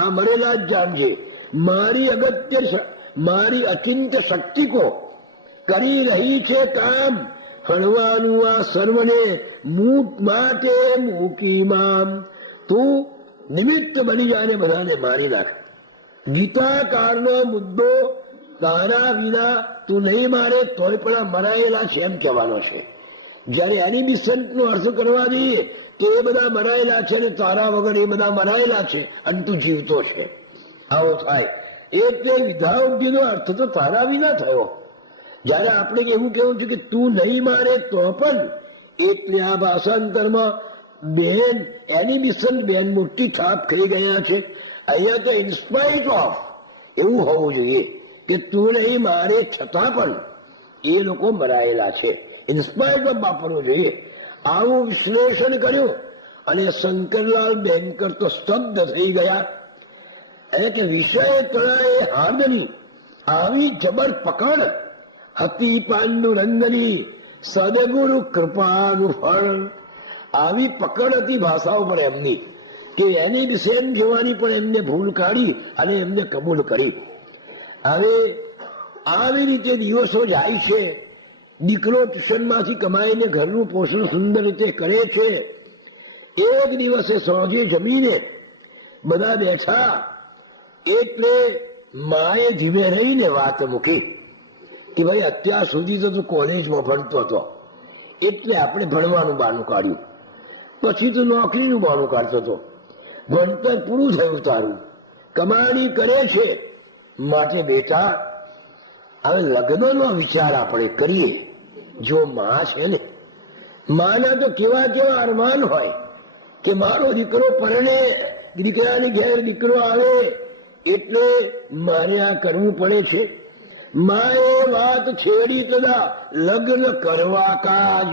આ મરેલા જ જાણજે. મારી અચિંત્ય શક્તિ કો કરી રહી છે કામ, હણવાનું આ સર્વને મૂક માટે મૂકી મામ. તું નિમિત્ત બની જાય બધાને મારી નાખ. ગીતાકારનો મુદ્દો તારા વિના તું નહીં મારે તોય પણ આ મરાયેલા છે એમ કહેવાનો છે. જયારે એનિમિસન્ટ નો અર્થ કરવા દઈએ કે એ બધા મરાયેલા છે ને તારા વગર એ બધા મરાયેલા છે અને તું જીવતો છે, આવો થાય. એટલે વિધાઉટ નો અર્થ તો તારા વિના થયો. જયારે આપણે એવું કેવું છે કે તું નહીં મારે તો પણ, એટલે આ ભાષાંતરમાં બેન એનિમિશન બેન મોટી છાપ ખાઈ ગયા છે. અહીંયા તો ઇન્સ્પાઇટ ઓફ એવું હોવું જોઈએ કે તું નહીં મારે છતાં પણ એ લોકો મરાયેલા છે. ઇન્સ્પાઇટ ઓફ વાપરવું જોઈએ. આવું વિશ્લેષણ કર્યું અને શંકરલાલ બેનકર તો સ્તબ્ધ થઈ ગયા. કે વિષય તળાએ હાર્દની આવી જબર પકડ હતી પાંડુરંગની, સદગુરુ કૃપાનું ફળ. આવી પકડ હતી ભાષાઓ પર એમની કે એની વિશેન જોવાની પણ એમને ભૂલ કાઢી અને એમને કબૂલ કરી. હવે આવી રીતે દિવસો જાય છે. દીકરો ટ્યુશનમાંથી કમાઈને ઘરનું પોષણ સુંદર રીતે કરે છે. એક દિવસે સોજે જમીને બધા બેઠા એટલે માએ ધીમે રહીને વાત મૂકી કે ભાઈ અત્યાર સુધી તો તું કોલેજમાં ભણતો હતો એટલે આપણે ભણવાનું બહાનું કાઢ્યું, પછી તું નોકરીનું બહાનું કાઢતો હતો, ભણતર પૂરું થયું તારું, કમાણી કરે છે, માટે બેટા હવે લગ્નનો વિચાર આપણે કરીએ. જો માં છે ને, માના તો કેવા કેવા અરમાન હોય કે મારો દીકરો પરણે, દીકરાની ઘેર દીકરો આવે એટલે મારે આ કરવું પડે છે. માએ વાત છેડી તદા લગ્ન કરવા કાજ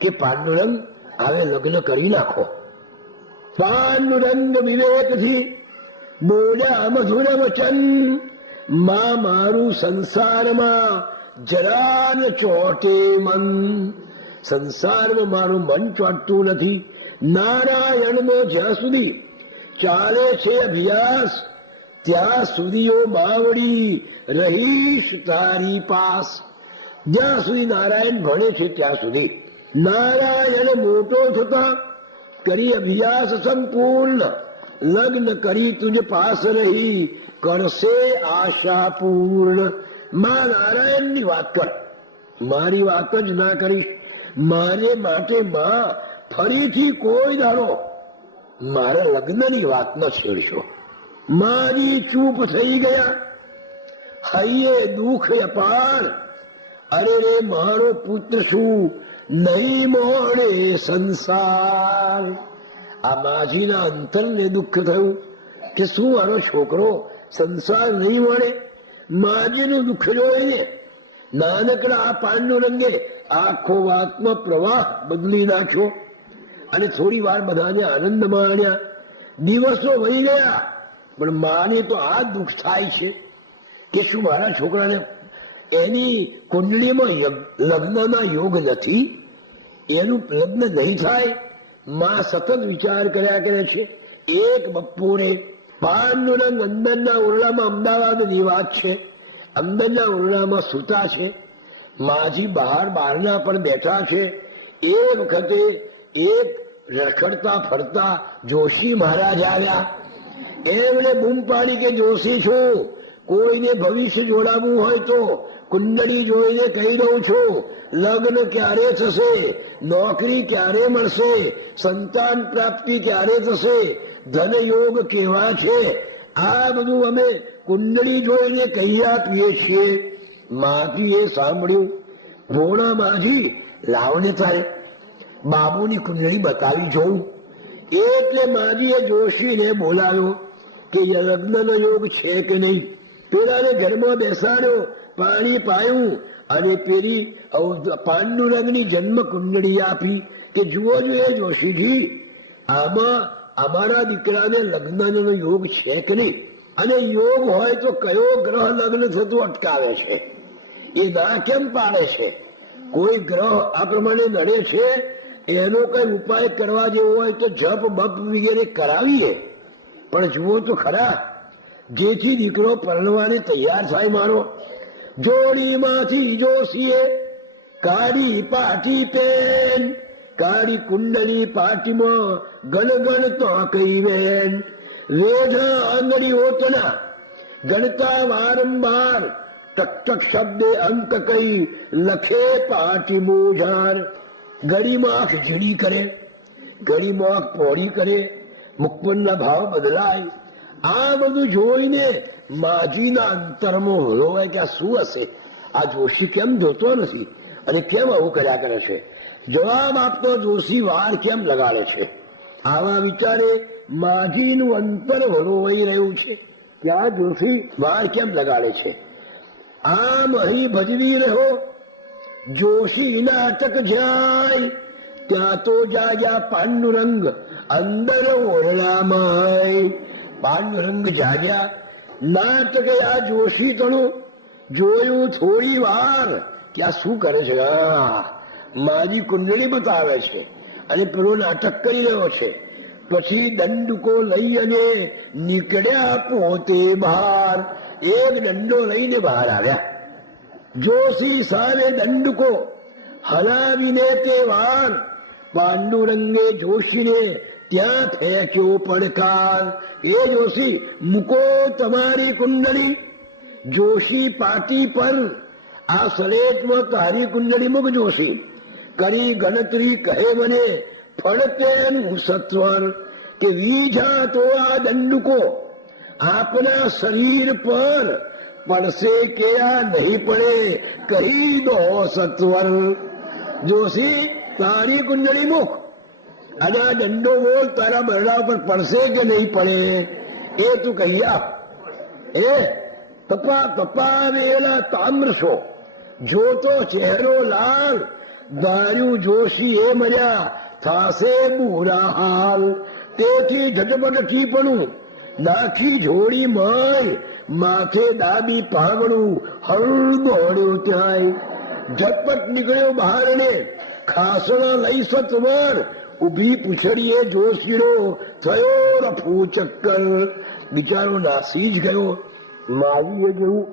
કે પાંડુરંગ હવે લગ્ન કરી નાખો. પાંડુરંગ વિવેકથી બોલ્યા મધુર વચન, માં મારું સંસારમાં જરા ન ચોટે મન. સંસારમાં મારું મન ચોટતું નથી. નારાયણનો જ્યાં સુધી ચાલે છે અભ્યાસ ત્યાં સુધી ઓ બાવડી રહીશ તારી પાસ. જ્યાં સુધી નારાયણ ભણે છે ત્યાં સુધી. નારાયણ મોટો થતા કરી અભ્યાસ સંપૂર્ણ, લગ્ન કરી તુજ પાસ રહી કરશે આશા પૂર્ણ. માં નારાયણની વાત કર, મારી વાત જ ના કરીશ. મારે માટે માં ફરીથી કોઈ દાડો મારા લગ્નની વાત ન છેડશો. મારી ચૂપ થઈ ગયા. હૈયે દુઃખ અપાર, અરે રે મારો પુત્ર શું નહીં મોડે સંસાર. આ માજીના અંતરને દુઃખ થયું કે શું આનો છોકરો સંસાર નહીં મળે. માજીનું દુઃખ જોઈને નાનકડા આ પાંડુરંગે આખો વાતનો પ્રવાહ બદલી નાખ્યો અને થોડી વાર બધાને આનંદ માણ્યા. દિવસો વહી ગયા પણ માને તો આ દુઃખ થાય છે કે શું મારા છોકરાને એની કુંડળીમાં લગ્નના યોગ નથી, એનું લગ્ન નહીં થાય. માં સતત વિચાર કર્યા કરે છે. એક બપોરે પાંડુરંગ અંદરના ઓરડામાં, અમદાવાદની વાત છે, અંદરના ઓરડામાં સૂતા છે. માજી બહારના પર બેઠા છે. એ વખતે એક રખડતા ફરતા જોશી મહારાજ આવ્યા. એમણે બૂમ પાડી કે જોશી છું, કોઈને ભવિષ્ય જોડાવવું હોય તો કુંડળી જોઈને કહી દઉં છું, લગ્ન ક્યારે થશે, નોકરી ક્યારે મળશે, સંતાન પ્રાપ્તિ ક્યારે થશે, ધન યોગ કેવા છે, આ બધું અમે કુંડળી જોઈને કહી આપીએ છીએ. માજીએ સાંભળ્યું. ભોળા માજી લાવને તારે બાબુની કુંડળી બતાવી જોઉં. એટલે માજીએ જોશીને બોલાવ્યો કે લગ્નનો યોગ છે કે નહીં. પેલાને ઘરમાં બેસાડ્યો, પાણી પાયું અને પેલી પાંડુરંગની જન્મ કુંડળી આપી કે જુઓ જોઈએ જોશીજી, આમાં અમારા દીકરાને લગ્નનો યોગ છે કે નહીં, અને યોગ હોય તો કયો ગ્રહ લગ્ન થતું અટકાવે છે, એ ના કેમ પાડે છે. કોઈ ગ્રહ આ પ્રમાણે નડે છે, એનો કઈ ઉપાય કરવા જેવો હોય તો જપ બપ વગેરે કરાવીએ. પણ જુઓ તો ખરા, જેથી દીકરો પરણવાને તૈયાર થાય મારો. જોડીમાંથી જોશીએ કાળી પાટી પેન, કાળી કુંડલી પાટીમાં ગણગણ તો કઈ બેન. વેઢા આંગળી ઓટના ગણતા વારંવાર, ટક ટક શબ્દે અંક કઈ લખે પાટી મોજાર. ગળીમાં આંખ ઝીણી કરે, ગળીમાં આંખ પહોળી કરે, મુખપરના ભાવ બદલાય. આ બધું જોઈને માજીના અંતરમાં હલોવાય કે આ શું હશે, આ જોશી કેમ જોતો નથી અને કેમ આવું કર્યા કરે છે. જવાબ આપતો જોશી વાર કેમ લગાડે છે. આવા વિચારે માજીનું અંતર હલોવાઈ રહ્યું છે કે આ જોશી વાર કેમ લગાડે છે. આમ અહીં ભજવી રહ્યો જોશી નાટક જાય, ત્યાં તો જાગ્યા પાંડુરંગ અંદર ઓરડામાં. પાંડુરંગ જાગ્યા, નાટક આ જોશી તણું જોયું થોડી વાર કે આ શું કરે છે. મારી કુંડળી બતાવે છે અને પેલો નાટક કરી રહ્યો છે. પછી દંડકો લઈ અને નીકળ્યા પોતે બહાર. એક દંડો લઈને બહાર આવ્યા. જોશી સામે દંડકો હલાવીને તે વાર, પાંડુરંગે જોશીને ત્યાં ફેંક્યો પડકાર. એ જોશી મૂકો તમારી કુંડળી, જોશી પાટી પર આ સલેટમાં તારી કુંડળી મૂક જોશી. કરી ગણતરી કહે મને ફળતેનું સત્વર, કે વીજા તો આ દંડકો આપના શરીર પર પડશે કે આ નહીં પડે, કહી દો સત્વર. જોશી તારી કુંડળી મૂક અને આ દંડો બોલ, તારા બરડા ઉપર પડશે કે નહીં પડે એ તું કહી આપ. એ તપાવેલા તામ્રશો જોતો ચહેરો લાલ, ધાર્યું જોશી એ મર્યા થાશે બુરા હાલ. તેથી ઝટપટ ટીપણું નાખી જોડી મય, માથે દાબી પાગણું હળ દોડ્યો ત્યાં. ઝટપટ નીકળ્યો બહાર ને ખાસણા લઈ સત્વર, ઉભી પૂછડીએ જોશીનો થયો રફુ ચક્કર. બિચારો નાસી જ ગયો. માવીએ જોયું,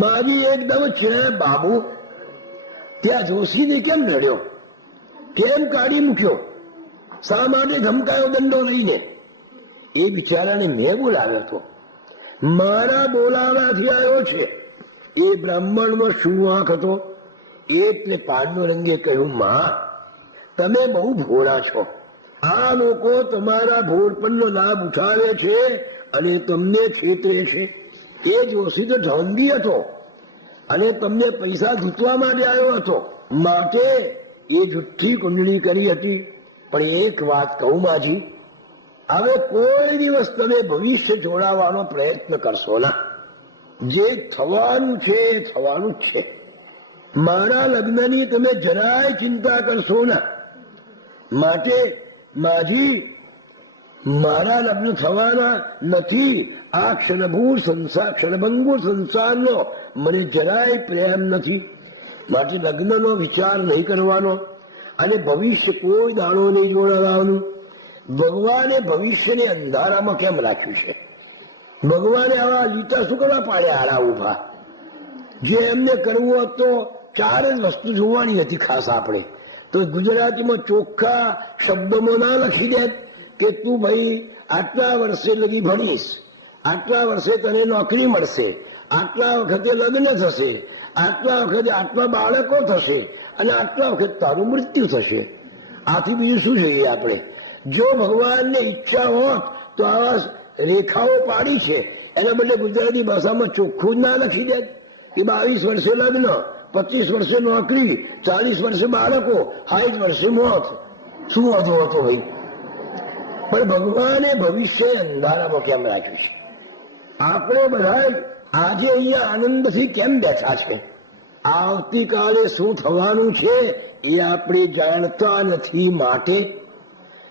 માવી એકદમ છે બાબુ ત્યાં જોશીને કેમ નડ્યો, કેમ કાઢી મૂક્યો, શા માટે ધમકાયો દંડો લઈને. એ બિચારાને મેં બોલાવ્યો હતો, મારા બોલાવાથી આવ્યો છે. એ બ્રાહ્મણમાં શું વાંક હતો. એટલે પાંડુરંગે કહ્યું, માં તમે બહુ ભોળા છો, આ લોકો તમારા ભોળપણનો લાભ ઉઠાવે છે અને તમને છેતરે છે. એ જોશી તો ઢોંગી હતો અને તમને પૈસા જીતવા માટે આવ્યો હતો, માટે એ જુઠ્ઠી કુંડળી કરી હતી. પણ એક વાત કહું માજી, હવે કોઈ દિવસ તમે ભવિષ્ય જોડાવાનો પ્રયત્ન કરશો ના. જે થવાનું છે એ થવાનું જ છે. મારા લગ્નની તમે જરાય ચિંતા કરશો ના. માટે માજી મારા લગ્ન થવાના નથી. આ ક્ષણભંગુર સંસારનો મને જરાય પ્રેમ નથી. માટે લગ્નનો વિચાર નહીં કરવાનો અને ભવિષ્ય કોઈ દાડો નહીં જોડાવાનું. ભગવાને ભવિષ્યને અંધારામાં કેમ રાખ્યું છે? ભગવાને આવા લીટા શું કરવા પાડ્યા આડા ઉભા? જે એમને કરવું હોત તો ચાર જ વસ્તુ જોવાની હતી ખાસ. આપણે તો ગુજરાતીમાં ચોખ્ખા શબ્દોમાં ના લખી દે કે તું ભાઈ આટલા વર્ષે લગી ભણીશ, આટલા વર્ષે તને નોકરી મળશે, આટલા વખતે લગ્ન થશે, આટલા વખતે આટલા બાળકો થશે અને આટલા વખતે તારું મૃત્યુ થશે. આથી બીજું શું જોઈએ આપણે? જો ભગવાનને ઈચ્છા હોત તો આવા રેખાઓ પાડી છે, એના બદલે ગુજરાતી ભાષામાં ચોખ્ખું જ ના લખી દે કે 22 વર્ષે લગ્ન, 25 વર્ષે નોકરી, 40 વર્ષે બાળકો, 60 વર્ષે મોત. શું વાંધો હતો ભાઈ? પણ ભગવાને ભવિષ્ય અંધારામાં કેમ રાખ્યું છે? આપણે બધા આજે અહીંયા આનંદથી કેમ બેઠા છે? આવતીકાલે શું થવાનું છે એ આપણે જાણતા નથી. માટે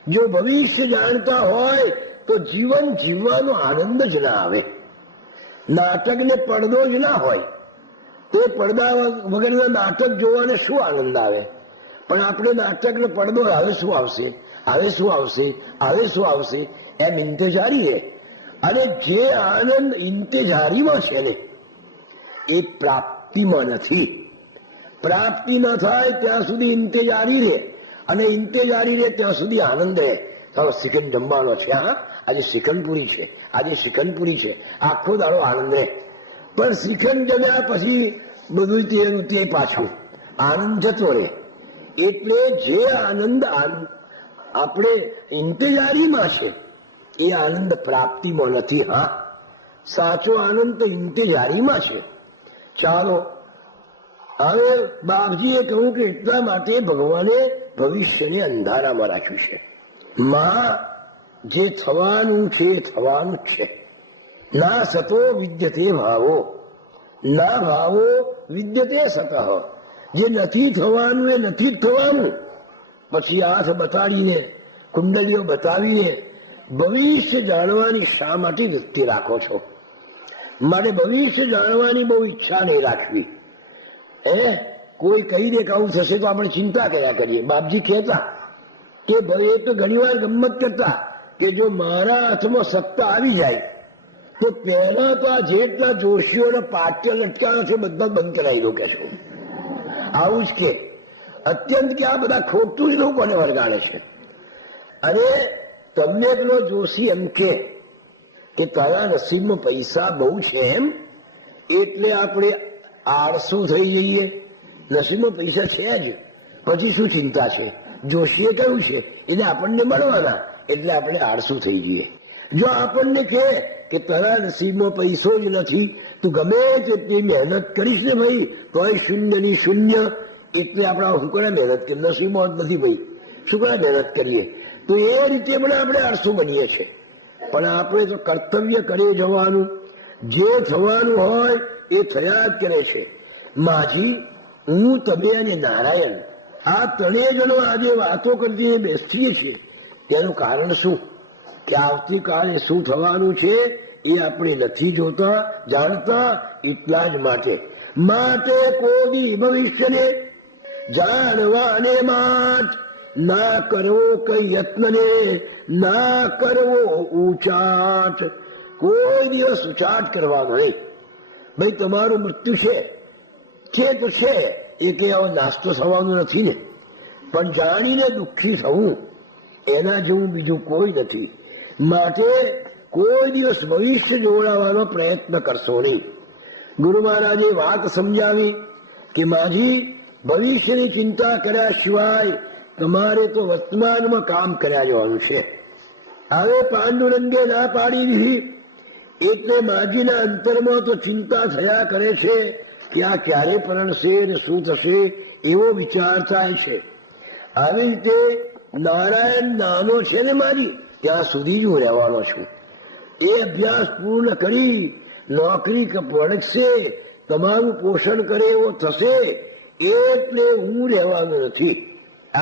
જો ભવિષ્ય જાણતા હોય તો જીવન જીવવાનો આનંદ જ ના આવે. નાટકને પડદો જ ના હોય તે પડદા વગરના નાટક જોવાને શું આનંદ આવે? પણ આપણે નાટકને પડદો હવે શું આવશે, હવે શું આવશે, હવે શું આવશે એમ ઇંતજારી હે. અને જે આનંદ ઇંતેજારીમાં છે ને એ પ્રાપ્તિમાં નથી. પ્રાપ્તિ ન થાય ત્યાં સુધી ઇંતેજારી રહે, અને ઇંતેજારી રહે ત્યાં સુધી આનંદ રહે. તો શ્રીખંડ જમવાનો છે, હા આજે શ્રીખંડપુરી છે, આજે શ્રીખંડપુરી છે, આખો દાડો આનંદ રહે. પણ શ્રીખંડ જમ્યા પછી બધું તેનું તે પાછું આનંદ જતો રહે. એટલે જે આનંદ આપણે ઇંતેજારીમાં છે એ આનંદ પ્રાપ્તિમાં નથી. હા, સાચો આનંદ તો ઇંતેજારીમાં છે. ચાલો, હવે બાપજીએ કહ્યું કે એટલા માટે ભગવાને ભવિષ્યને અંધારામાં રાખ્યું છે. માં જે થવાનું છે એ થવાનું જ છે. ના સતો વિદ્યતે ભાવો, ના ભાવો વિદ્યતે સતઃ. જે નથી થવાનું એ નથી જ થવાનું. પછી હાથ બતાડીને, કુંડલીઓ બતાવીને ભવિષ્ય જાણવાની શા માટે વૃત્તિ રાખો છો? મારે ભવિષ્ય જાણવાની બહુ ઈચ્છા નહીં રાખવી. કોઈ કહી દે કે આવું થશે તો આપણે ચિંતા કર્યા કરીએ. બાપજી કહેતા કે ભાઈ એ તો ઘણી વાર ગમત કરતા કે જો મારા હાથમાં સત્તા આવી જાય તો પહેલા તો આ જેટલા જોશીઓને પાટ્ય લટકાયા છે બધા બંધ કરાવી દો કે છો. આવું જ કે અત્યંત કે આ બધા ખોટું જ લોકોને વળગાડે છે. અને તમને પેલો જોશી એમ કે તારા નસીબમાં પૈસા બહુ છે એમ, એટલે આપણે આળસુ થઈ જઈએ. નસીબમાં પૈસા છે જ, પછી શું ચિંતા છે? જોશીએ કહ્યું છે એટલે આપણને મળવાના, એટલે આપણે આળસુ થઈ જઈએ. જો આપણને કહે કે તારા નસીબમાં પૈસો જ નથી, તું ગમે તેટલી મહેનત કરીશ ને ભાઈ તોય શૂન્યની શૂન્ય, એટલે આપણે શું કરે મહેનત કરીએ? નસીબમાં જ નથી ભાઈ, શું કરે મહેનત કરીએ? તો એ રીતે પણ આપણે આળસુ બનીએ છીએ. પણ આપણે તો કર્તવ્ય કરી જવાનું, જે થવાનું હોય એ થયા જ કરે છે. માજી, હું, તમે અને નારાયણ આ ત્રણેય જણો આજે વાતો કરતી બેસીએ છીએ. તેનું કારણ શું? કે આવતીકાલે શું થવાનું છે એ આપણે નથી જોતા જાણતા. એટલા જ માટે કોઈ ભવિષ્યને જાણવાને માટ ના કરવો કઈ યત્નને, ના કરવો ઉચાટ. કોઈ દિવસ ઉચાટ કરવાનો નહીં. ભાઈ તમારું મૃત્યુ છે તો છે, એ કે હવે નાસ્તો થવાનો નથી ને, પણ જાણીને દુઃખી થવું એના જેવું બીજું કોઈ નથી. માટે કોઈ દિવસ ભવિષ્ય જોડાવાનો પ્રયત્ન કરશો નહીં. ગુરુ મહારાજે વાત સમજાવી કે માજી ભવિષ્યની ચિંતા કર્યા સિવાય તમારે તો વર્તમાનમાં કામ કર્યા જવાનું છે. હવે પાંડુરંગે ના પાડી દીધી એટલે માજીના અંતરમાં તો ચિંતા થયા કરે છે કે આ ક્યારે પરણશે ને શું થશે એવો વિચાર થાય છે. આવી રીતે નારાયણ નાનો છે ને મારી ત્યાં સુધી જ હું રહેવાનો છું. એ અભ્યાસ પૂર્ણ કરી નોકરી વળગશે, તમારું પોષણ કરે એવો થશે, એટલે હું રહેવાનો નથી.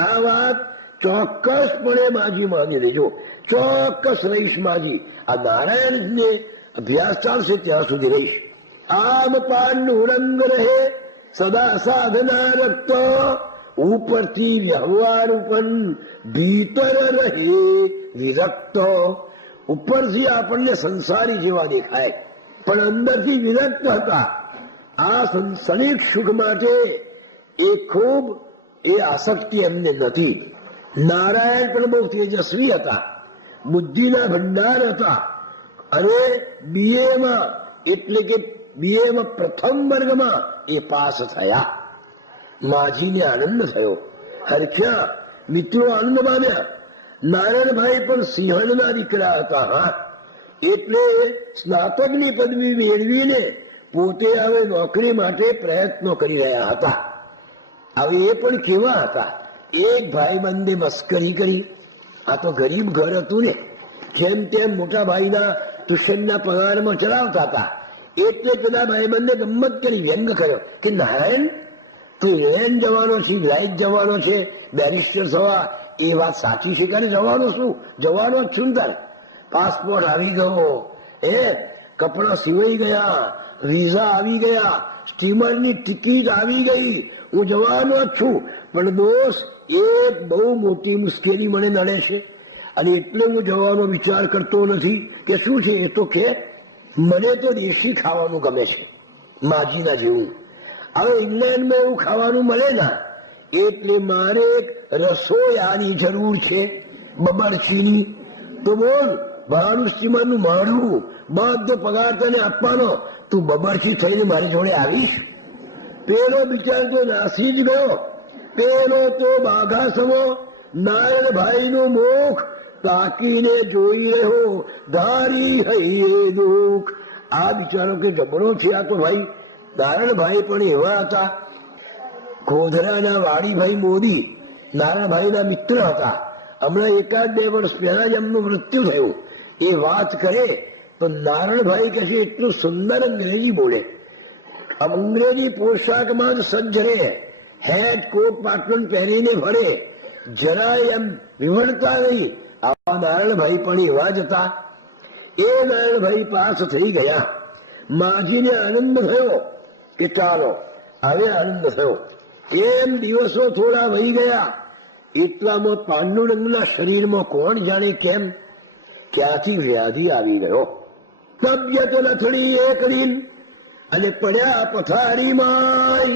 આ વાત ચોક્કસપણે માજી માની લેજો. ચોક્કસ રહીશ માજી. આ નારાયણને અભ્યાસ ચાલશે ત્યાં સુધી રહીશ. આમ પાંડુરંગ રહે સદા સાધના રક્ત, ઉપરથી વ્યવહાર પણ ભીતર રહે વિરક્ત. ઉપરથી આપણને સંસારી જેવા દેખાય પણ અંદરથી વિરક્ત હતા. આ સંસારિક સુખ માટે એ ખૂબ આસક્તિ એમને નથી. નારાયણ પણ બહુ તેજસ્વી હતા, બુદ્ધિના ભંડાર હતા, અને બીએમાં એટલે કે બીએમાં પ્રથમ વર્ગમાં એ પાસ થયા. માજીને આનંદ થયો, હરખ્યા, મિત્રો આનંદ પામ્યા. નારાયણભાઈ પણ સિંહણના દીકરા હતા. હા, એટલે સ્નાતકની પદવી મેળવીને પોતે હવે નોકરી માટે પ્રયત્નો કરી રહ્યા હતા. હવે એ પણ કેવા હતા? એક ભાઈબંધે મસ્કરી કરી. આ તો ગરીબ ઘર હતું ને, જેમ તેમ મોટા ભાઈના ટ્યુશનના પગારમાં ચલાવતા હતા. એટલે પેલા ભાઈબંધે ગમત કરી, વ્યંગ કર્યો કે નારાયણ તું ઇંગ્લેન્ડ જવાનો છે, લાઈક જવાનો છે બેરિસ્ટર થવા. એ વાત સાચી છે કે જવાનો શું? જવાનો જ છું. તાર પાસપોર્ટ આવી ગયો, કપડા સિવાઈ ગયા, વિઝા આવી ગયા, સ્ટીમરની ટિકિટ આવી ગઈ, હું જવાનો જ છું. પણ દોસ્ત એક બહુ મોટી મુશ્કેલી મને નડે છે. અને એટલે હું જવાનો વિચાર કરતો નથી કે શું છે. એ તો કે મને તો દેશી ખાવાનું ગમે છે, માજીના જેવું. હવે ઇંગ્લેન્ડમાં એવું ખાવાનું મળે ના, એટલે મારે એક રસોયાની જરૂર છે, બબરચીની. તો બોલ, ભાડું સ્ટીમરનું માળું બધો પગાર તને આપવાનો, તું બબરચી થઈને મારી જોડે આવીશ? પેલો બિચાર તો નાસી જ ગયો. પેલો તો બાઘા સમો નારાયણભાઈ નું મુખ તાકીને જોઈ રહ્યો, ધારી હૈયે દુઃખ. આ બિચારો કે જબરો છે આ તો ભાઈ. નારાયણભાઈ પણ એવા હતા. ગોધરાના વાડીભાઈ મોદી નારાયણભાઈના મિત્ર હતા. હમણાં 1-2 વર્ષ પહેલા જ એમનું મૃત્યુ થયું. એ વાત કરે તો નારાયણભાઈ કહે છે એટલું સુંદર અંગ્રેજી બોલે, અંગ્રેજી પોશાકમાં જ સજ્જ રહે, હેટ કોટ પાટણ પહેરીને ફરે, જરાય એમ વિવડતા નહીં. આવા નારાયણભાઈ પણ એવા જ હતા. એ નારાયણભાઈ પાસ થઈ ગયા. માજીને આનંદ થયો કે ચાલો હવે આનંદ થયો. એમ દિવસો થોડા વહી ગયા. એટલામાં પાંડુરંગના શરીરમાં કોણ જાણે કેમ ક્યાંથી વ્યાધિ આવી ગયો. તબિયત લથડી એ કરી અને પડ્યા પથારીમાં.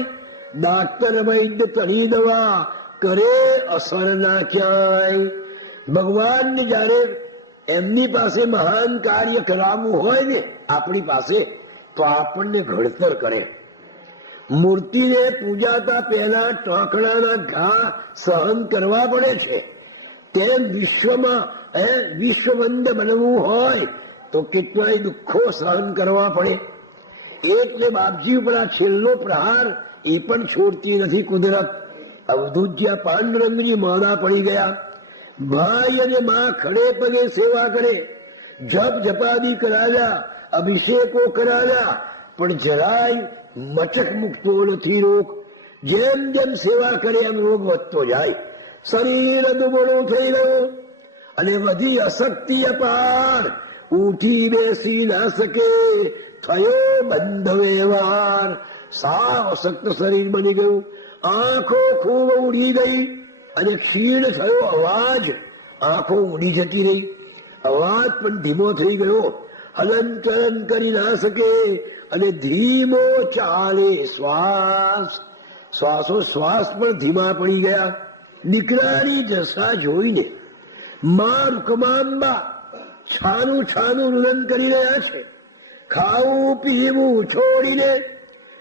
ડાક્ટર વૈદ્ય તળી દવા કરે અસર ના ક્યાંય. ભગવાનને જયારે એમની પાસે મહાન કાર્ય કરાવવું હોય ને આપણી પાસે, તો આપણને ઘડતર કરે. મૂર્તિને પૂજાતા પહેલા ટોકડાના ઘા સહન કરવા પડે છે. તેમ વિશ્વમાં વિશ્વવંદ બનવું હોય તો કેટલાય દુઃખો સહન કરવા પડે. એટલે બાપજી ઉપર આ છેલ્લો પ્રહાર એ પણ છોડતી નથી કુદરત. અવધૂતજી પાંડુરંગજી મોડા પડી ગયા. ભાઈ અને મા ખડે પગે સેવા કરે, જપ જપાદી કરાવ્યા, અભિષેકો કરાવ્યા, પણ જરાય મચક મૂકતો નથી રોગ. જેમ જેમ સેવા કરે એમ રોગ વધતો જાય. શરીર દુબળું થઈ ગયું અને વધી અશક્તિ અપાર. ઉઠી બેસી ના શકે, થયો બંધ વ્યવહાર. સાવ અશક્ત શરીર બની ગયું. આંખો ખૂબ ઉડી ગઈ અને ક્ષીણ થયો અવાજ. આંખો ઉડી જતી રહી, અવાજ પણ ધીમો થઈ ગયો. હલન ચલન કરી ના શકે અને ધીમો ચાલે શ્વાસ. શ્વાસોશ્વાસ પણ ધીમા પડી ગયા. દીકરાની દશા જોઈને મા રૂકમાંબા છાનું છાનું રુદન કરી રહ્યા છે. ખાવું પીવું છોડીને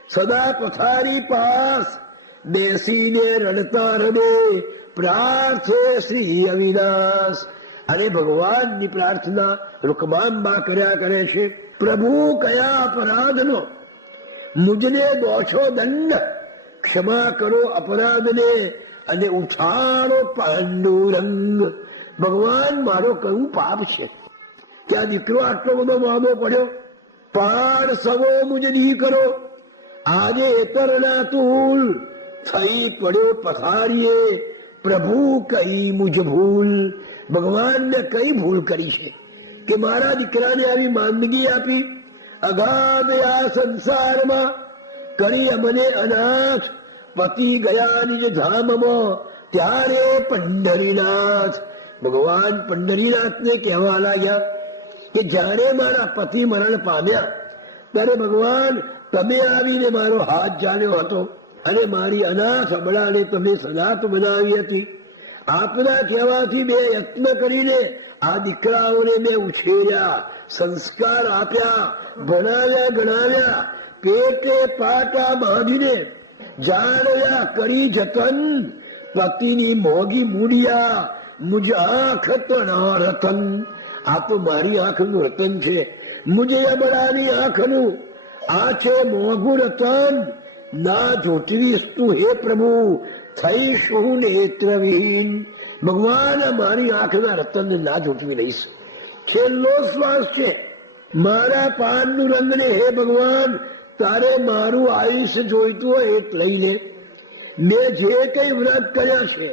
સદા પથારી પાસ બેસીને રડતા રડે પ્રાર્થે શ્રી અવિનાશ. અને ભગવાનની પ્રાર્થના રૂકમાંબા કર્યા કરે છે. પ્રભુ કયા અપરાધનો મુજને દો છો દંડ, ક્ષમા કરો અપરાધને અને ઉઠાડો પાંડુરંગ. ભગવાન મારો કયું પાપ છે કે આ દીકરો આટલો બધો મોદો પડ્યો? પાર સવો મુજ દીકરો આજે એતરના તુલ થઈ પડ્યો પથારીએ. પ્રભુ કઈ મુજ ભૂલ. ભગવાનને કઈ ભૂલ કરી છે કે મારા દીકરાને આવી માંદગી આપી? અગાધ આ સંસારમાં કરી અમને અનાથ. પતિ ગયા નિજ ધામમાં ત્યારે પંઢરીનાથ. ભગવાન પંઢરીનાથને કહેવા લાગ્યા કે જાણે મારા પતિ મરણ પામ્યા ત્યારે ભગવાન તમે આવીને મારો હાથ જાલ્યો હતો અને મારી અનાથ અબળાને તમે સનાત બનાવી હતી. આપના કહેવાથી બે યત્ન કરીને આ દીકરાઓને મેં ઉછેર્યા, સંસ્કાર આપ્યા, ભણાવ્યા, ગણાવ્યા, પેટે પાટા બાંધીને જાણ્યા કરી જતન. પતિની મોગી મૂડિયા મુજ આંખ તણા રતન. આ તો મારી આંખનું રતન છે, મુજે અબળાની આંખનું. આ છે મોગું રતન. ના જોતવીશ તું હે પ્રભુ, થઈશું નેત્રવિહીન. ભગવાન મારી આંખના રતનને ના જોતવી લઈશ. છેલ્લો શ્વાસ છે મારા પાંડુરંગને. હે ભગવાન, તારે મારું આયુષ્ય જોઈતું હોય એ લઈ લે. મેં જે કઈ વ્રત કર્યા છે,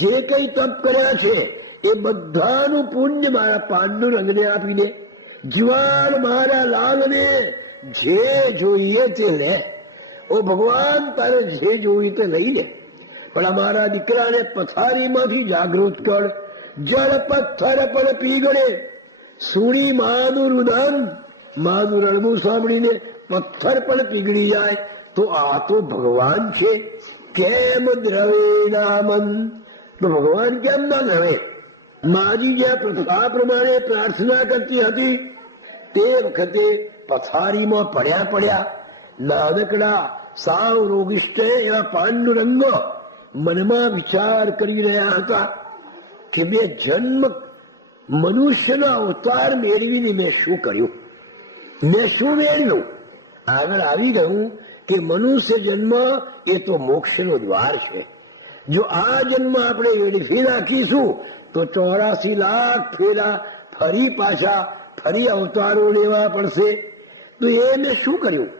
જે કઈ તપ કર્યા છે, એ બધાનું પુણ્ય મારા પાંડુરંગને આપી દે. જીવાન મારા લાલને જે જોઈએ તે લે. ઓ ભગવાન, તારે જે જોઈએ તે લઈ લે, પણ અમારા દીકરાને પથારીમાંથી જાગૃત કર. જળ પથ્થર પણ પીગળે, સુરી માનું રુદન, માનું રડવું સાંભળીને પથ્થર પણ પીગળી જાય. તો આ તો ભગવાન છે. કેમ દ્રવે નામન, તો ભગવાન કેમ ના દ્રવે? માજી જે આ પ્રમાણે પ્રાર્થના કરતી હતી તે વખતે પથારીમાં પડ્યા નાનકડા સાવ રોગિષ્ઠ એવા પાંડુરંગ મનમાં વિચાર કરી રહ્યા હતા કે મેં જન્મ મનુષ્યનો અવતાર મેળવીને મેં શું કર્યું, મેં શું મેળવ્યું? આગળ આવી ગયું કે મનુષ્ય જન્મ એ તો મોક્ષનો દ્વાર છે. જો આ જન્મ આપણે વેડફી નાખીશું તો 84 લાખ ફેરા ફરી અવતારો લેવા પડશે. તો એ મેં શું કર્યું?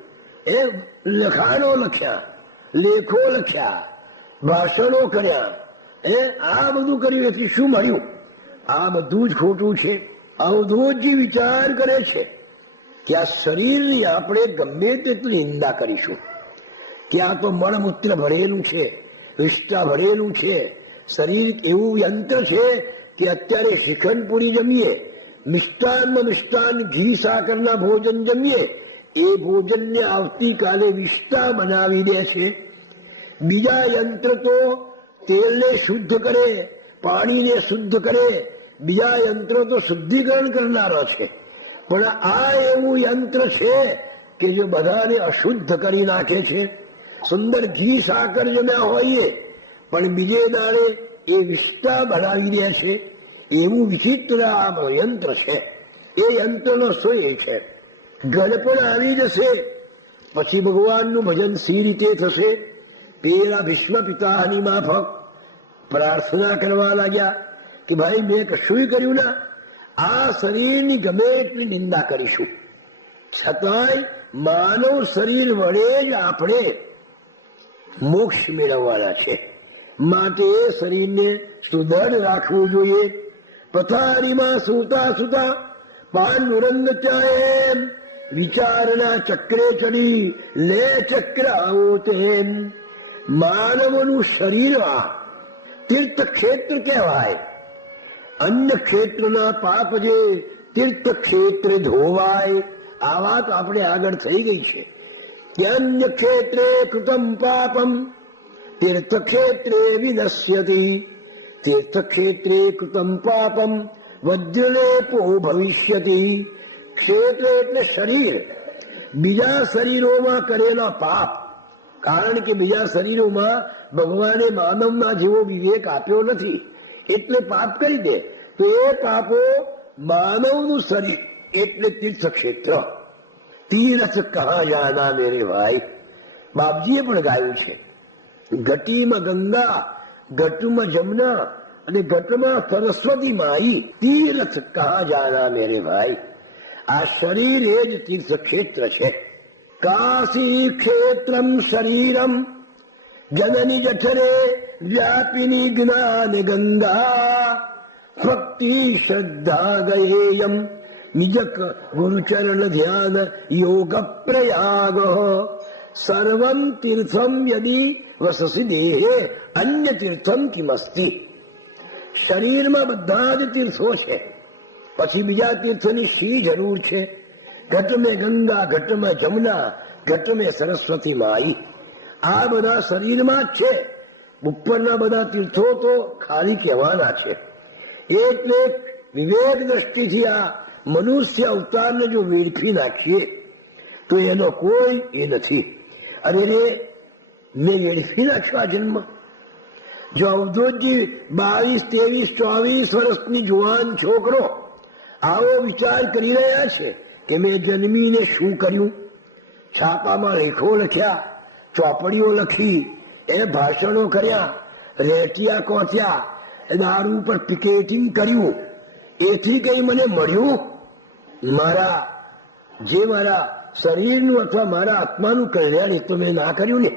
એ લખાણો લખ્યા, લેખો લખ્યા, ભાષણો કર્યા, આ બધું કર્યું એથી શું મળ્યું? આ બધું જ ખોટું છે. અવધૂતજી વિચાર કરે છે કે આ શરીરની આપણે ગમે તેટલી નિંદા કરીશું કે આ તો મળમૂત્ર ભરેલું છે, વિષ્ટા ભરેલું છે. શરીર એવું યંત્ર છે કે અત્યારે શિખંડપુરી જમીએ, મિષ્ટાન ઘી સાકરના ભોજન જમીએ, એ ભોજનને આવતીકાલે વિષ્ટા બનાવી દે છે. બીજા યંત્ર તો તેલને શુદ્ધ કરે, પાણીને શુદ્ધ કરે, બીજા યંત્રો તો શુદ્ધિકરણ કરનારા છે. પણ આ એવું યંત્ર છે કે જો બધાને અશુદ્ધ કરી નાખે છે. સુંદર ઘી સાકર જમ્યા હોઈએ પણ બીજે દાડે એ વિષ્ટા બનાવી દે છે. એવું વિચિત્ર આ યંત્ર છે. એ યંત્રનો શું છે? ગળપણ આવી જશે પછી ભગવાનનું ભજન સી રીતે થશે? પેલા ભીષ્મ પિતાની માફક પ્રાર્થના કરવા લાગ્યા કે ભાઈ મેં કશું કર્યું ના, આ શરીરની ગમે એટલી નિંદા કરીશું છતાંય માનવ શરીર વડે જ આપણે મોક્ષ મેળવવાના છે. માટે એ શરીરને સુદૃઢ રાખવું જોઈએ. પથારીમાં સૂતા પાંડુરંગ ચાહે, વિચારના ચક્રે ચડી લે ચક્ર આવો તેમ. માનવનું શરીર તીર્થ ક્ષેત્ર કહેવાય. અન્ય ક્ષેત્રના પાપ જે તીર્થ ક્ષેત્રે ધોવાય, આ વાત આપણે આગળ થઈ ગઈ છે કે અન્ય ક્ષેત્રે કૃતમ પાપમ તીર્થ ક્ષેત્રે વિનશ્યતિ. તીર્થ ક્ષેત્રે કૃતમ પાપમ વજ્રલેપો ભવિષ્યતિ. ક્ષેત્ર એટલે શરીર. બીજા શરીરોમાં કરેલા પાપ, કારણ કે બીજા શરીરોમાં ભગવાને માનવના જેવો વિવેક આપ્યો નથી એટલે પાપ કરી દે. તો એ પાપો માનવનું શરીર એટલે તીર્થ ક્ષેત્ર. તીરથ કહા જાના મેરે ભાઈ. બાપજીએ પણ ગાયું છે, ઘટીમાં ગંગા, ઘટમાં જમના અને ઘટમાં સરસ્વતી માઈ. તીરથ કહા જાના મેરે ભાઈ. આ શરીર એ જ તીર્થ ક્ષેત્ર છે. કાશી ક્ષેત્રમ શરીરમ જનની જઠરે વ્યાપિની જ્ઞાન ગંગા. ભક્તિ શ્રદ્ધા ગયેયમ નિજ ગુરુચરણ ધ્યાન યોગ પ્રયાગ. સર્વમ તીર્થમ યદી વસસી દેહે અન્ય તીર્થમ કિમસ્તિ. શરીરમાં બધા જ તીર્થો છે, પછી બીજા તીર્થની શી જરૂર છે? ઘટ મેં ગંગા, ઘટમાં જમુના, ઘટ મેં સરસ્વતી માઈ. આ બધા શરીરમાં જ છે. ઉપરના બધા તીર્થો તો ખાલી કહેવાના છે. એટલે વિવેક દ્રષ્ટિથી આ મનુષ્ય અવતારને જો વેડફી નાખીએ તો એનો કોઈ એ નથી. અરે રે, મેં વેડફી નાખ્યો આ જન્મ. જો અવધૂતજી 22, 23, 24 વર્ષની જુવાન છોકરો આવો વિચાર કરી રહ્યા છે કે મેં જન્મીને શું કર્યું? છાપામાં લેખો લખ્યા, ચોપડીઓ લખી, એ ભાષણો કર્યા, રેટિયા કોચ્યા, દારૂ પર પિકેટિંગ કર્યું, એથી કઈ મને મળ્યું? મારા શરીરનું અથવા મારા આત્માનું કલ્યાણ એ તો મેં ના કર્યું ને.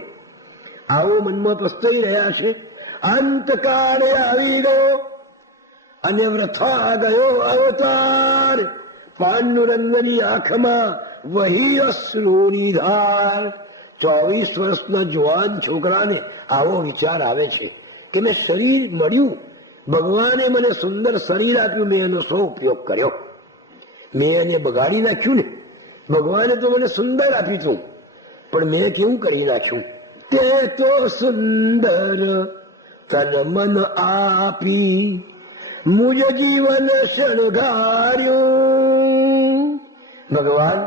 આવો મનમાં પસ્તાઈ રહ્યા છે. અંતકાળે આવી ગયો અને વ્રથા ગયો અવતાર. પાંડુરંગની આંખમાં વહી અશ્રુની ધાર. 24 વર્ષના જુવાન છોકરાને આવો વિચાર આવે છે કે મેં શરીર મળ્યું ભગવાને મને સુંદર શરીર આપ્યું, મેં એનો શો ઉપયોગ કર્યો? મેં એને બગાડી નાખ્યું ને? ભગવાને તો મને સુંદર આપ્યું હતું, પણ મેં કેવું કરી નાખ્યું? તે તો સુંદર તન મન આપી મુજ જીવન શણગાર્યું. ભગવાન,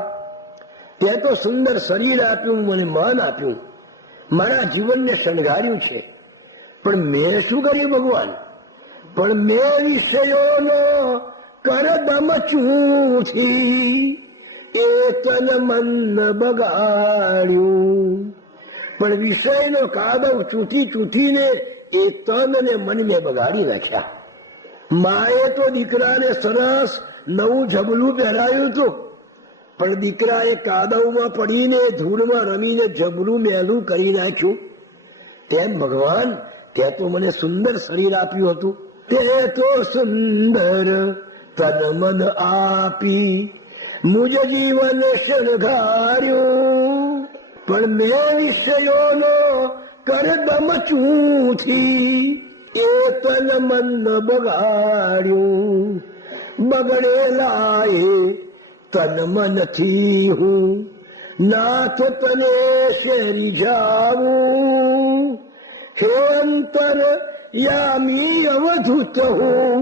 તે તો સુંદર શરીર આપ્યું, મને મન આપ્યું, મારા જીવનને શણગાર્યું છે, પણ મેં શું કર્યું ભગવાન? પણ મેં વિષયોનો કરદમ ચૂથી એ તન મન બગાડ્યું. પણ વિષયનો કાદવ ચૂંટી ચૂંટીને એ તન અને મનને બગાડી નાખ્યા. માએ તો દીકરાને સરસ નવું જબલું પહેરાયું હતું, પણ દીકરાએ કાદવમાં પડીને ધૂળમાં રમીને જબલું મેલું કરી નાખ્યું. તેમ ભગવાન, તે તો મને સુંદર શરીર આપ્યું હતું, તે તો સુંદર તન મન આપી મુજ જીવન શણગાર્યું. પણ મેં વિષયોનો કરદમ ચૂથી એ તન મન બગાડ્યું. બગડેલા એ તન મનથી હું નાથ તને શેરી જાવું. હે અંતર યામી અવધૂત હું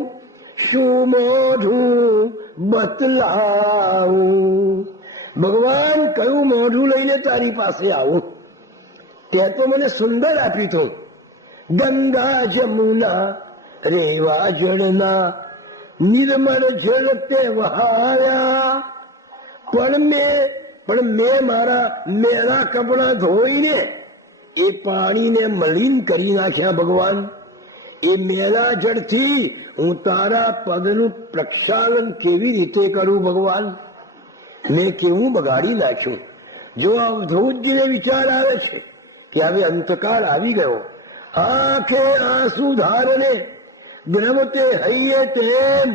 શું મોઢું બતલાવું. ભગવાન, કયું મોઢું લઈને તારી પાસે આવું? તે તો મને સુંદર આપ્યું હતું. ગંગા જમુના રેવા જળના નિર્મળ જળ તે વહાવ્યા. પણ મેં મારા મેરા કપડા ધોઈને એ પાણીને મલિન કરી નાખ્યા. ભગવાન, એ મેલા જળથી હું તારા પદનું પ્રક્ષાલન કેવી રીતે કરું? ભગવાન, મેં કેવું બગાડી નાખ્યું. જો અવધૂતજીને વિચાર આવે છે કે હવે અંતકાળ આવી ગયો, આંખે આંસુ ધારને દ્રવતે હૈયે તેમ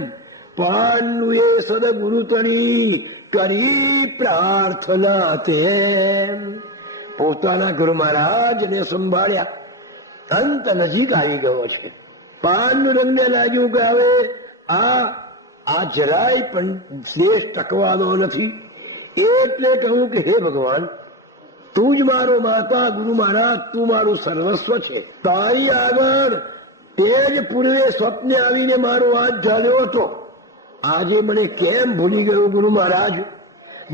પાન્નુએ સદગુરુ તરી કરી પ્રાર્થના. તેમ પોતાના ગુરુ મહારાજને સંભાળ્યા. અંત નજીક આવી ગયો છે. પાંડુરંગને લાગ્યું કે હવે આ જરાય પણ દેશ ટકવાનો નથી. એટલે કહું કે હે ભગવાન, તું જ મારો માતા ગુરુ મહારાજ, તું મારું સર્વસ્વ છે. તારી આગળ તે જ પૂર્વે સ્વપ્ને આવીને મારો હાથ ઝાલ્યો હતો. આજે મને કેમ ભૂલી ગયો ગુરુ મહારાજ?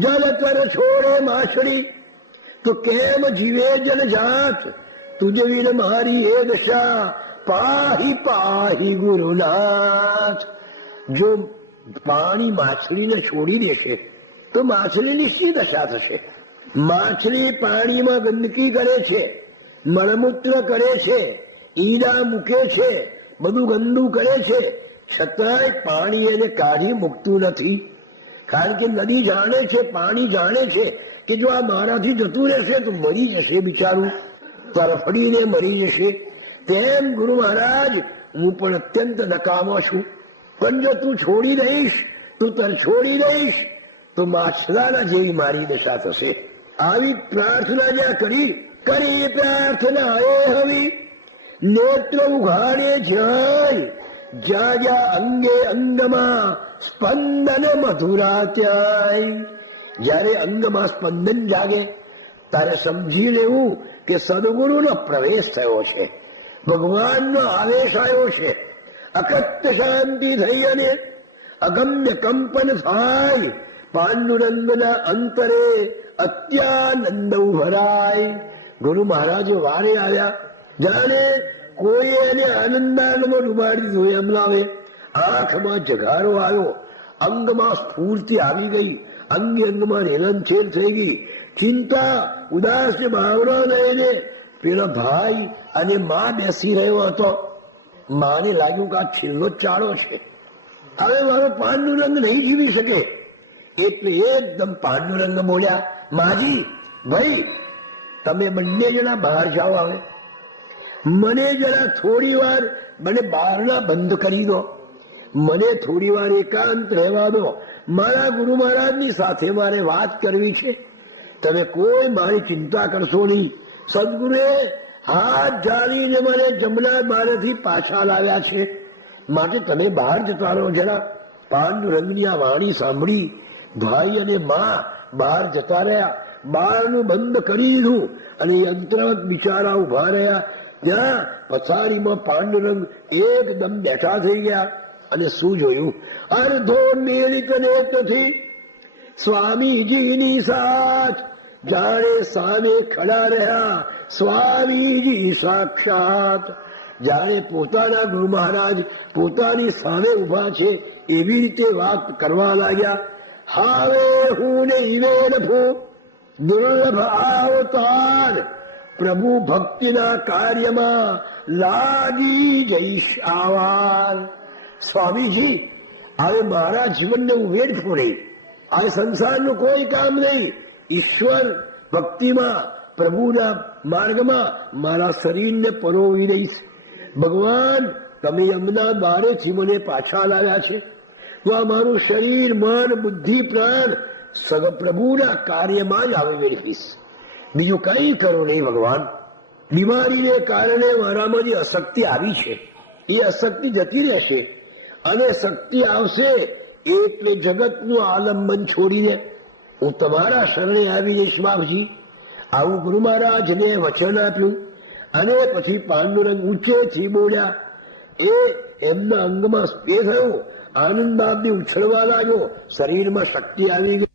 જલ કર છોડે માછડી તો કેમ જીવે જનજાત? તુજ વિન મારી એ દશા પાહી પાહી ગુરુનાથ. જો પાણી માછલીને છોડી દેશે તો માછલીની શી દશા થશે? માછલી પાણીમાં ગંદકી કરે છે, મળમૂત્ર કરે છે, ઈડા મૂકે છે, બધું ગંદુ કરે છે, છતાંય પાણી એને કાઢી મૂકતું નથી. કારણ કે નદી જાણે છે, પાણી જાણે છે કે જો આ મારાથી જતું રહેશે તો મરી જશે બિચારું, તરફડીને મરી જશે. તેમ ગુરુ મહારાજ, હું પણ અત્યંત નકામો છું, પણ જો તું છોડી દઈશ, તું છોડી દઈશ તો માછલાના જેવી મારી દશા થશે. આવી પ્રાર્થના જ્યાં કરી પ્રાર્થના એ હવી નેત્ર ઉઘાડે જાય, જ્યાં જ્યાં અંગે અંગમાં સ્પંદન મધુરા ત્યાંય. જયારે અંગમાં સ્પંદન જાગે ત્યારે સમજી લેવું કે સદગુરુનો પ્રવેશ થયો છે, ભગવાનનો આવેશ આવ્યો છે. અકત્ત શાંતિ થઈ અને અગમ્ય કંપન થાય. પાંડુરંગના અંતરે અત્યાનંદ ઉભરાય. ગુરુ મહારાજ વારે આવ્યા, જાણે કોઈ એને આનંદાનંદમાં ડુબાડી દીધો એમ લાવે. આંખમાં જગારો આવ્યો, અંગમાં સ્ફૂર્તિ આવી ગઈ, અંગે અંગમાં રેલનછેલ થઈ ગઈ. ચિંતા ઉદાસ ભાવના લઈને પેલા ભાઈ અને મા બેસી રહ્યો હતો. માને લાગ્યું કે આ છેલ્લો ચાળો છે, હવે મારો પાંડુરંગ નહીં જીવી શકે. એટલે એકદમ પાંડુરંગ બોલ્યા, માજી ભાઈ, તમે બંને જણા બહાર જાઓ, આવે મને જરા થોડી વાર મને બહારના બંધ કરી દો, મને થોડી વાર એકાંત રહેવા દો. મારા ગુરુ મહારાજની સાથે મારે વાત કરવી છે. તમે કોઈ મારી ચિંતા કરશો નહીં. સદગુરુએ હાથ ઝાલીને મને જમના બારેથી પાછા લાવ્યા છે. માટે તમે બહાર જતા રહો જરા. પાંડુરંગની આ વાણી સાંભળી ભાઈ અને મા બહાર જતા રહ્યા. બારનું બંધ કરી દીધું અને યંત્રવત બિચારા ઉભા રહ્યા. ત્યાં પથારીમાં પાંડુરંગ એકદમ બેઠા થઈ ગયા અને શું જોયું? અર્ધો મેલિત નેત્રથી સ્વામીજીની સાથ જાણે સામે ખડા રહ્યા સ્વામીજી સાક્ષાત. જાણે પોતાના ગુરુ મહારાજ પોતાની સામે ઉભા છે એવી રીતે વાત કરવા લાગ્યા. હાવે હું ને ઈવે દુર્લભ અવતાર પ્રભુ ભક્તિના કાર્યમાં લાગી જઈશ આવાર. સ્વામીજી, હવે મારા જીવનને હું વેડફું નહીં. આ સંસારનું કોઈ કામ નહીં. ઈશ્વર ભક્તિમાં પ્રભુના માર્ગમાં મારા શરીરને પરોવી દઈશ. ભગવાન, તમે એમના દ્વારેથી મને પાછા લાવ્યા છે તો આ મારું શરીર, મન, બુદ્ધિ, પ્રાણ પ્રભુના કાર્યમાં જ આવે વેડફીશ. બીજું કઈ કરો નહીં ભગવાન. બીમારીને કારણે મારામાં જે અશક્તિ આવી છે એ અશક્તિ જતી રહેશે અને શક્તિ આવશે એટલે જગતનું આલંબન છોડીને હું તમારા શરણે આવી જઈશ બાપજી. આવું ગુરુ મહારાજને વચન આપ્યું અને પછી પાંડુરંગ ઊંચેથી બોલ્યા. એ એમના અંગમાં એ થયું, આનંદ બાપની ઉછળવા લાગ્યો, શરીરમાં શક્તિ આવી ગઈ.